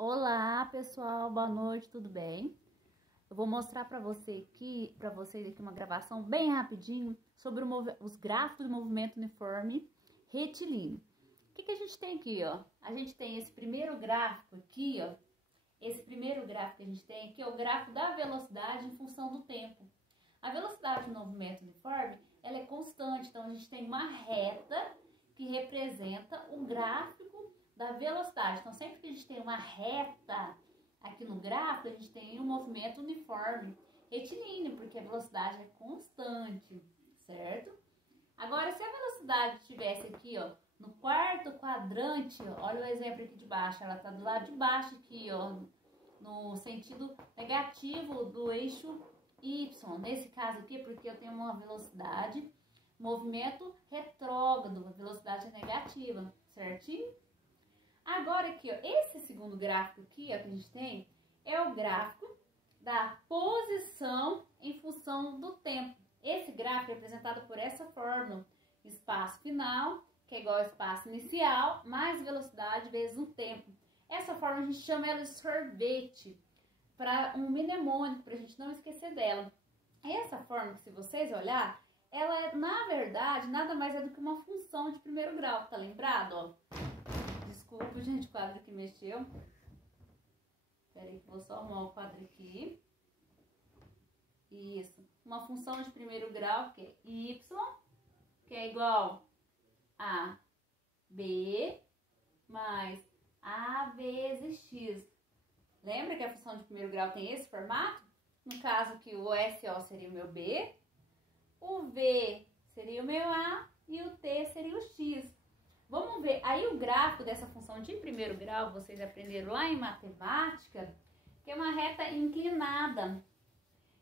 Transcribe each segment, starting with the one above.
Olá, pessoal, boa noite, tudo bem? Eu vou mostrar para vocês aqui uma gravação bem rapidinho sobre os gráficos do movimento uniforme retilíneo. O que a gente tem aqui, ó? A gente tem esse primeiro gráfico aqui, ó. Esse primeiro gráfico que a gente tem aqui é o gráfico da velocidade em função do tempo. A velocidade do movimento uniforme, ela é constante, então a gente tem uma reta que representa o gráfico da velocidade. Então, sempre que a gente tem uma reta aqui no gráfico, a gente tem um movimento uniforme retilíneo, porque a velocidade é constante, certo? Agora, se a velocidade estivesse aqui, ó, no quarto quadrante, ó, olha o exemplo aqui de baixo, ela está do lado de baixo aqui, ó, no sentido negativo do eixo Y. Nesse caso aqui, porque eu tenho uma velocidade, movimento retrógrado, a velocidade é negativa, certinho? Agora aqui, ó, esse segundo gráfico aqui, ó, que a gente tem, é o gráfico da posição em função do tempo. Esse gráfico é representado por essa fórmula, espaço final, que é igual ao espaço inicial, mais velocidade vezes o tempo. Essa fórmula a gente chama ela de sorvete, para um mnemônico, para a gente não esquecer dela. Essa fórmula, se vocês olhar, ela é, na verdade, nada mais é do que uma função de primeiro grau, tá lembrado, ó? Desculpa, gente, o quadro aqui mexeu. Espera aí que eu vou só arrumar o quadro aqui. Isso. Uma função de primeiro grau, que é y, que é igual a b mais a vezes x. Lembra que a função de primeiro grau tem esse formato? No caso aqui, o SO seria o meu b, o v seria o meu a e o t seria o x. Vamos ver, aí o gráfico dessa função de primeiro grau, vocês aprenderam lá em matemática, que é uma reta inclinada.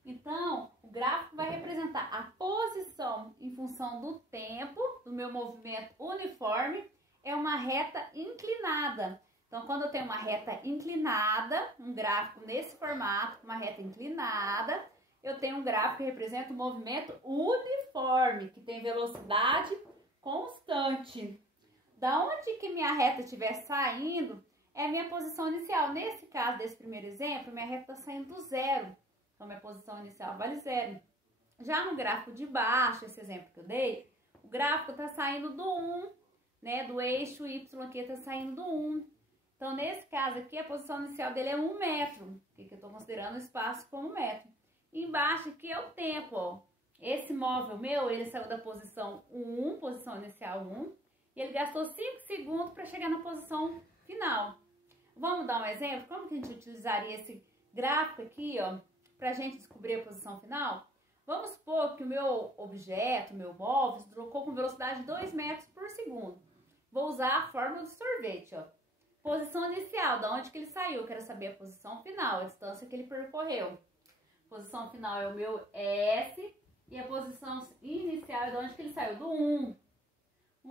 Então, o gráfico vai representar a posição em função do tempo, do meu movimento uniforme, é uma reta inclinada. Então, quando eu tenho uma reta inclinada, um gráfico nesse formato, uma reta inclinada, eu tenho um gráfico que representa o movimento uniforme, que tem velocidade constante. Da onde que minha reta estiver saindo, é a minha posição inicial. Nesse caso, desse primeiro exemplo, minha reta está saindo do zero. Então, minha posição inicial vale zero. Já no gráfico de baixo, esse exemplo que eu dei, o gráfico está saindo do 1, né? Do eixo Y aqui está saindo do 1. Então, nesse caso aqui, a posição inicial dele é 1 metro, que eu estou considerando o espaço como metro. E embaixo aqui é o tempo, ó. Esse móvel meu, ele saiu da posição 1, posição inicial 1, e ele gastou 5 segundos para chegar na posição final. Vamos dar um exemplo? Como que a gente utilizaria esse gráfico aqui, ó, para a gente descobrir a posição final? Vamos supor que o meu objeto, o meu móvel, se deslocou com velocidade de 2 metros por segundo. Vou usar a fórmula do sorvete, ó. Posição inicial, da onde que ele saiu? Eu quero saber a posição final, a distância que ele percorreu. Posição final é o meu S, e a posição inicial é de onde que ele saiu? Do 1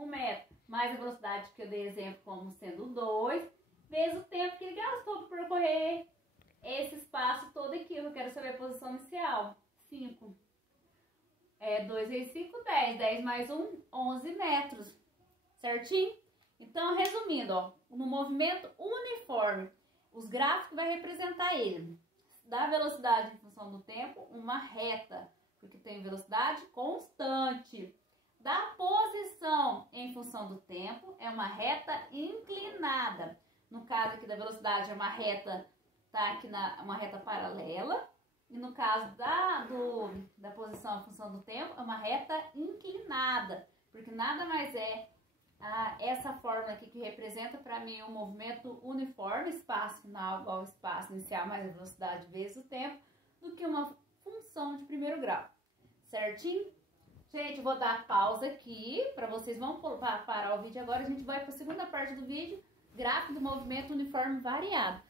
metro, mais a velocidade que eu dei exemplo como sendo 2, vezes o tempo que ele gastou para percorrer esse espaço todo aqui. Eu quero saber a posição inicial. 5. 2 vezes 5, 10. 10 mais 1, 11 metros. Certinho? Então, resumindo, ó, no movimento uniforme, os gráficos vai representar ele. Da velocidade em função do tempo, uma reta, porque tem velocidade constante. Da posição em função do tempo, é uma reta inclinada. No caso aqui da velocidade, é uma reta, tá aqui uma reta paralela. E no caso da posição em função do tempo, é uma reta inclinada. Porque nada mais é essa fórmula aqui que representa para mim um movimento uniforme, espaço final igual ao espaço inicial mais a velocidade vezes o tempo, do que uma função de primeiro grau. Certinho? Gente, vou dar pausa aqui, para vocês vão parar o vídeo agora, a gente vai para a segunda parte do vídeo, gráfico do movimento uniforme variado.